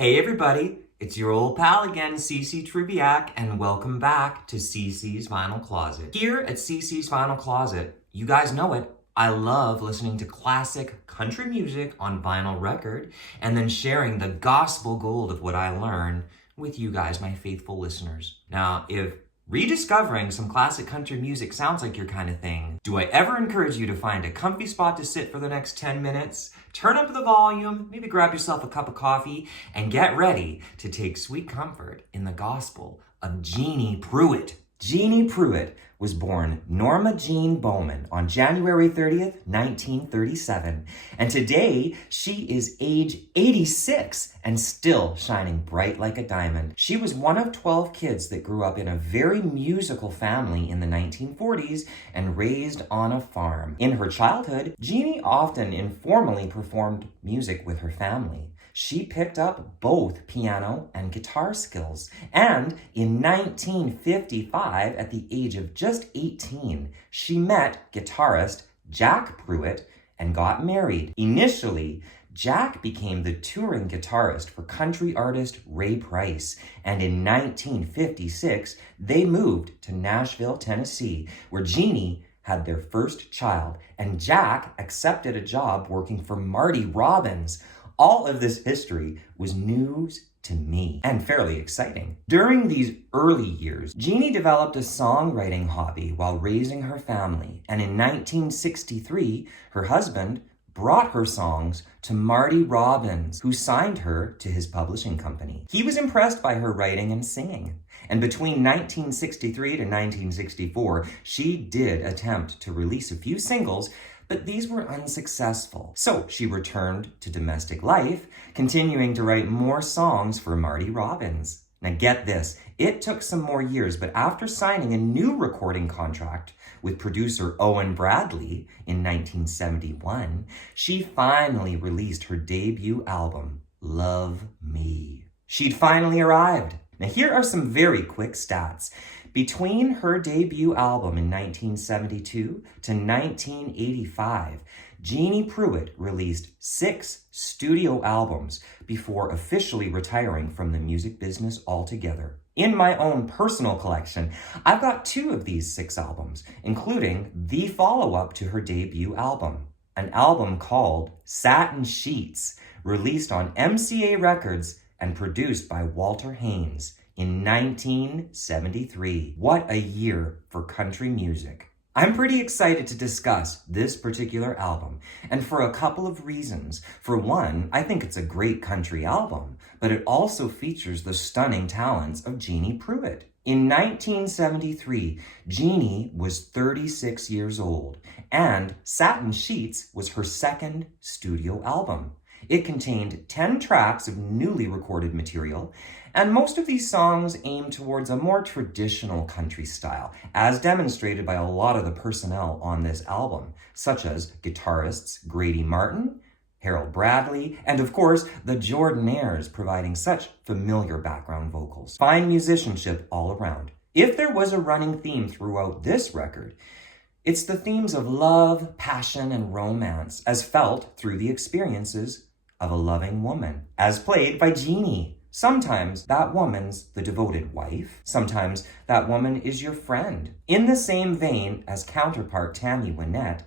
Hey everybody, it's your old pal again, Trubiak, and welcome back to CC's Vinyl Closet. Here at CC's Vinyl Closet, you guys know it, I love listening to classic country music on vinyl record and then sharing the gospel gold of what I learn with you guys, my faithful listeners. Now, if rediscovering some classic country music sounds like your kind of thing, do I ever encourage you to find a comfy spot to sit for the next 10 minutes, turn up the volume, maybe grab yourself a cup of coffee, and get ready to take sweet comfort in the gospel of Jeanne Pruett. Jeanne Pruett was born Norma Jean Bowman on January 30th, 1937, and today she is age 86 and still shining bright like a diamond. She was one of 12 kids that grew up in a very musical family in the 1940s and raised on a farm. In her childhood, Jeanne often informally performed music with her family. She picked up both piano and guitar skills, and in 1955, at the age of just 18, she met guitarist Jack Pruett and got married. Initially, Jack became the touring guitarist for country artist Ray Price, and in 1956, they moved to Nashville, Tennessee, where Jeanne had their first child, and Jack accepted a job working for Marty Robbins. All of this history was news to me and fairly exciting. During these early years, Jeanne developed a songwriting hobby while raising her family, and in 1963, her husband brought her songs to Marty Robbins, who signed her to his publishing company. He was impressed by her writing and singing, and between 1963 to 1964, she did attempt to release a few singles, but these were unsuccessful. So she returned to domestic life, continuing to write more songs for Marty Robbins. Now get this, it took some more years, but after signing a new recording contract with producer Owen Bradley in 1971, she finally released her debut album, Love Me. She'd finally arrived. Now here are some very quick stats. Between her debut album in 1972 to 1985, Jeanne Pruett released 6 studio albums before officially retiring from the music business altogether. In my own personal collection, I've got 2 of these 6 albums, including the follow-up to her debut album, an album called Satin Sheets, released on MCA Records and produced by Walter Haynes in 1973. What a year for country music. I'm pretty excited to discuss this particular album, and for a couple of reasons. For one, I think it's a great country album, but it also features the stunning talents of Jeanne Pruett. In 1973, Jeanne was 36 years old, and Satin Sheets was her second studio album. It contained 10 tracks of newly recorded material, and most of these songs aim towards a more traditional country style, as demonstrated by a lot of the personnel on this album, such as guitarists Grady Martin, Harold Bradley, and of course, the Jordanaires, providing such familiar background vocals. Fine musicianship all around. If there was a running theme throughout this record, it's the themes of love, passion, and romance, as felt through the experiences of a loving woman, as played by Jeanne. Sometimes that woman's the devoted wife. Sometimes that woman is your friend. In the same vein as counterpart Tammy Wynette,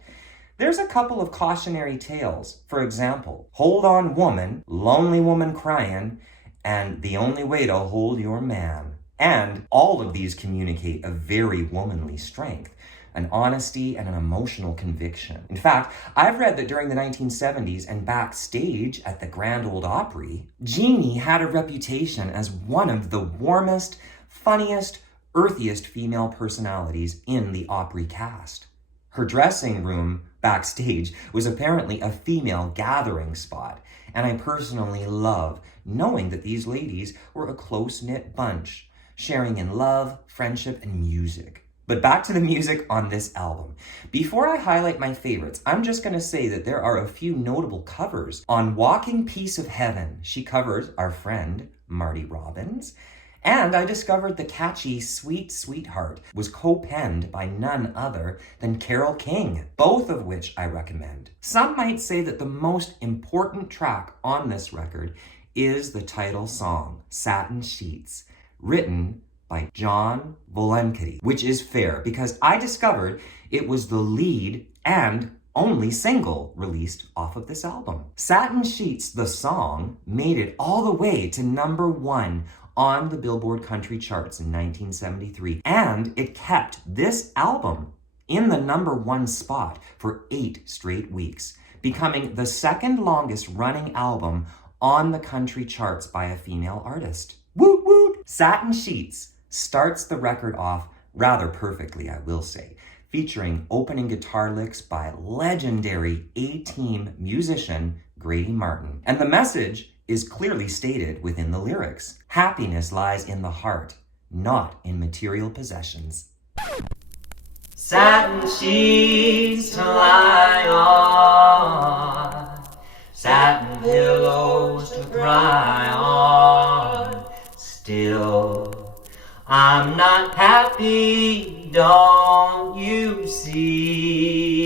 there's a couple of cautionary tales. For example, Hold On Woman, Lonely Woman Crying, and The Only Way to Hold Your Man. And all of these communicate a very womanly strength, an honesty, and an emotional conviction. In fact, I've read that during the 1970s and backstage at the Grand Ole Opry, Jeanne had a reputation as one of the warmest, funniest, earthiest female personalities in the Opry cast. Her dressing room backstage was apparently a female gathering spot, and I personally love knowing that these ladies were a close-knit bunch, sharing in love, friendship, and music. But back to the music on this album. Before I highlight my favorites, I'm just going to say that there are a few notable covers. On Walking Piece of Heaven, she covers our friend Marty Robbins. And I discovered the catchy Sweet Sweetheart was co-penned by none other than Carole King, both of which I recommend. Some might say that the most important track on this record is the title song, Satin Sheets, written by Jeanne Pruett, which is fair because I discovered it was the lead and only single released off of this album. Satin Sheets, the song, made it all the way to #1 on the Billboard country charts in 1973, and it kept this album in the #1 spot for 8 straight weeks, becoming the second longest running album on the country charts by a female artist. Woot woot! Satin Sheets starts the record off rather perfectly, I will say, featuring opening guitar licks by legendary A-Team musician Grady Martin. And the message is clearly stated within the lyrics. Happiness lies in the heart, not in material possessions. Satin sheets to lie on, satin pillows to cry on. Still, I'm not happy, don't you see?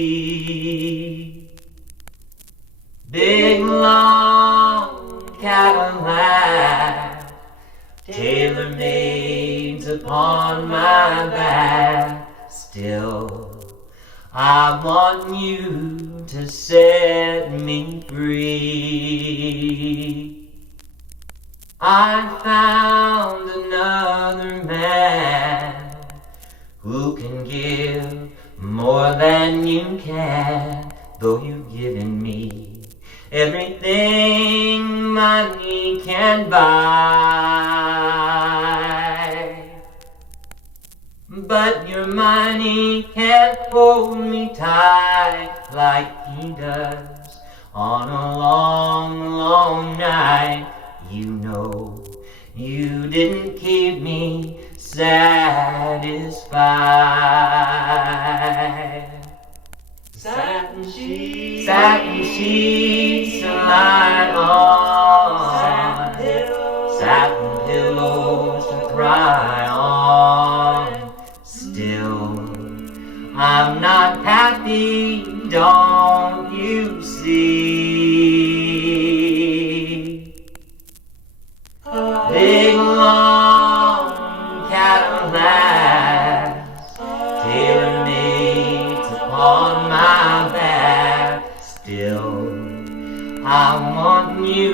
Big long Cadillac, tailor-made upon my back. Still, I want you to set me free. I found another man who can give more than you can, though you've given me everything money can buy. But your money can't hold me tight like he does on a long, long night. You know you didn't keep me satisfied. Satin sheets to lie on, satin pillows to cry on. Still, I'm not happy, don't you see? Big long Cadillacs, tailor-made upon my back. Still, I want you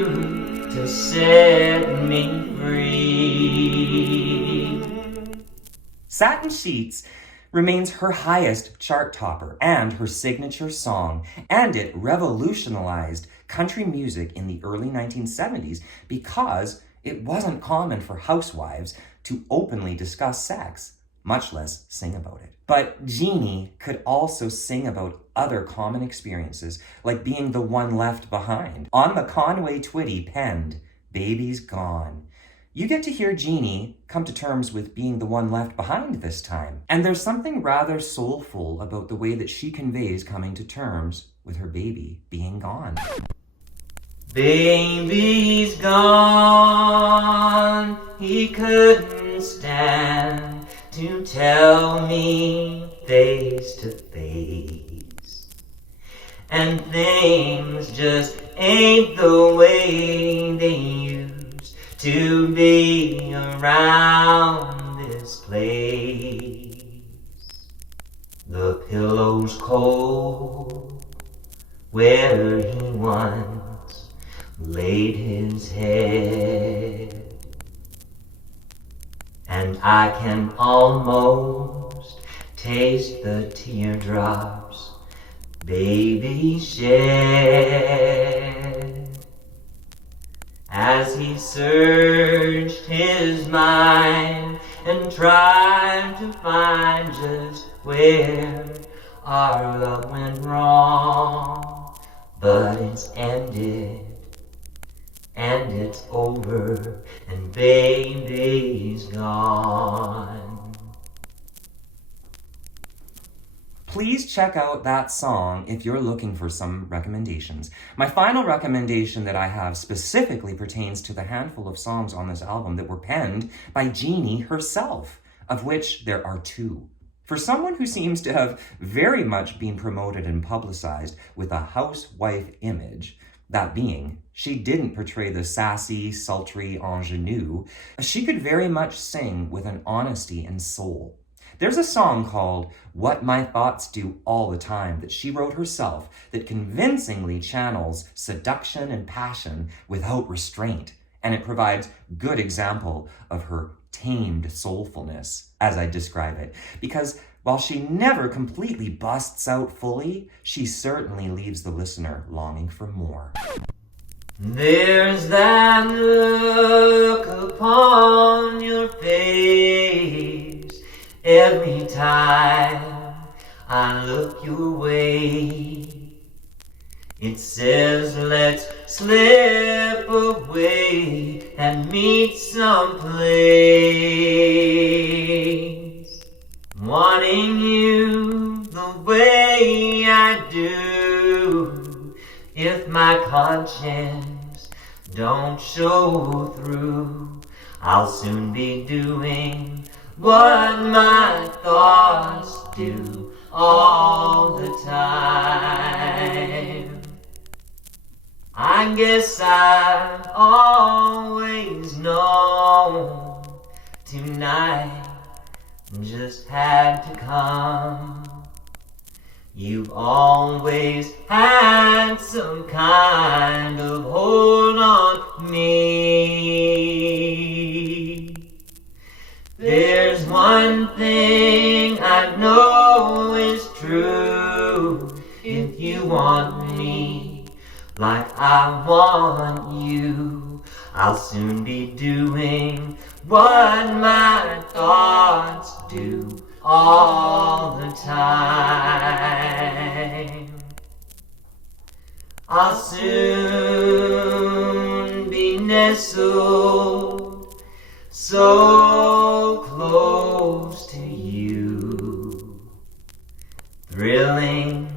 to set me free. Satin Sheets remains her highest chart topper and her signature song, and it revolutionized country music in the early 1970s because it wasn't common for housewives to openly discuss sex, much less sing about it. But Jeanne could also sing about other common experiences, like being the one left behind. On the Conway Twitty penned, "Baby's Gone," you get to hear Jeanne come to terms with being the one left behind this time. And there's something rather soulful about the way that she conveys coming to terms with her baby being gone. Baby's gone, he couldn't stand to tell me face to face. And things just ain't the way they used to be around this place. The pillow's cold where he once laid his head, and I can almost taste the teardrops baby shed as he searched his mind and tried to find just where our love went wrong. But it's ended, and it's over, and baby's gone. Please check out that song if you're looking for some recommendations. My final recommendation that I have specifically pertains to the handful of songs on this album that were penned by Jeanne herself, of which there are 2. For someone who seems to have very much been promoted and publicized with a housewife image, That being, she didn't portray the sassy, sultry ingenue. She could very much sing with an honesty and soul. There's a song called What My Thoughts Do All the Time that she wrote herself that convincingly channels seduction and passion without restraint, and it provides good example of her tamed soulfulness, as I describe it, because while she never completely busts out fully, she certainly leaves the listener longing for more. There's that look upon your face every time I look your way. It says let's slip away and meet someplace. Wanting you the way I do, if my conscience don't show through, I'll soon be doing what my thoughts do all the time. I guess I've always known tonight just had to come. You've always had some kind of hold on me. There's one thing I know is true. If you want me like I want you, I'll soon be doing what my thoughts do all the time. I'll soon be nestled so close to you, thrilling,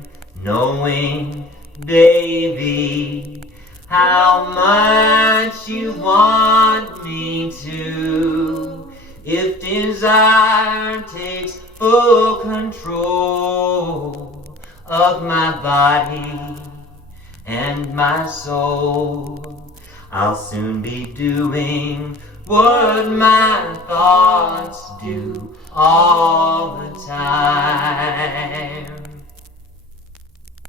knowing, baby, how much you want me to. If desire takes full control of my body and my soul, I'll soon be doing what my thoughts do all the time.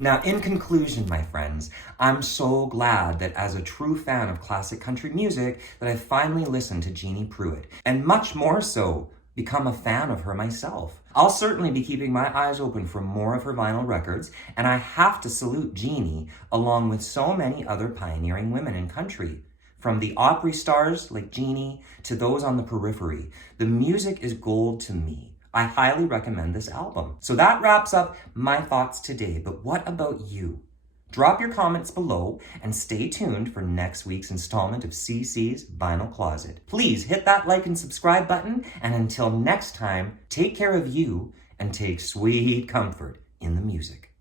Now, in conclusion, my friends, I'm so glad that as a true fan of classic country music that I finally listened to Jeanne Pruett, and much more so, become a fan of her myself. I'll certainly be keeping my eyes open for more of her vinyl records, and I have to salute Jeanne along with so many other pioneering women in country. From the Opry stars like Jeanne to those on the periphery, the music is gold to me. I highly recommend this album. So that wraps up my thoughts today, but what about you? Drop your comments below and stay tuned for next week's installment of CC's Vinyl Closet. Please hit that like and subscribe button, and until next time, take care of you and take sweet comfort in the music.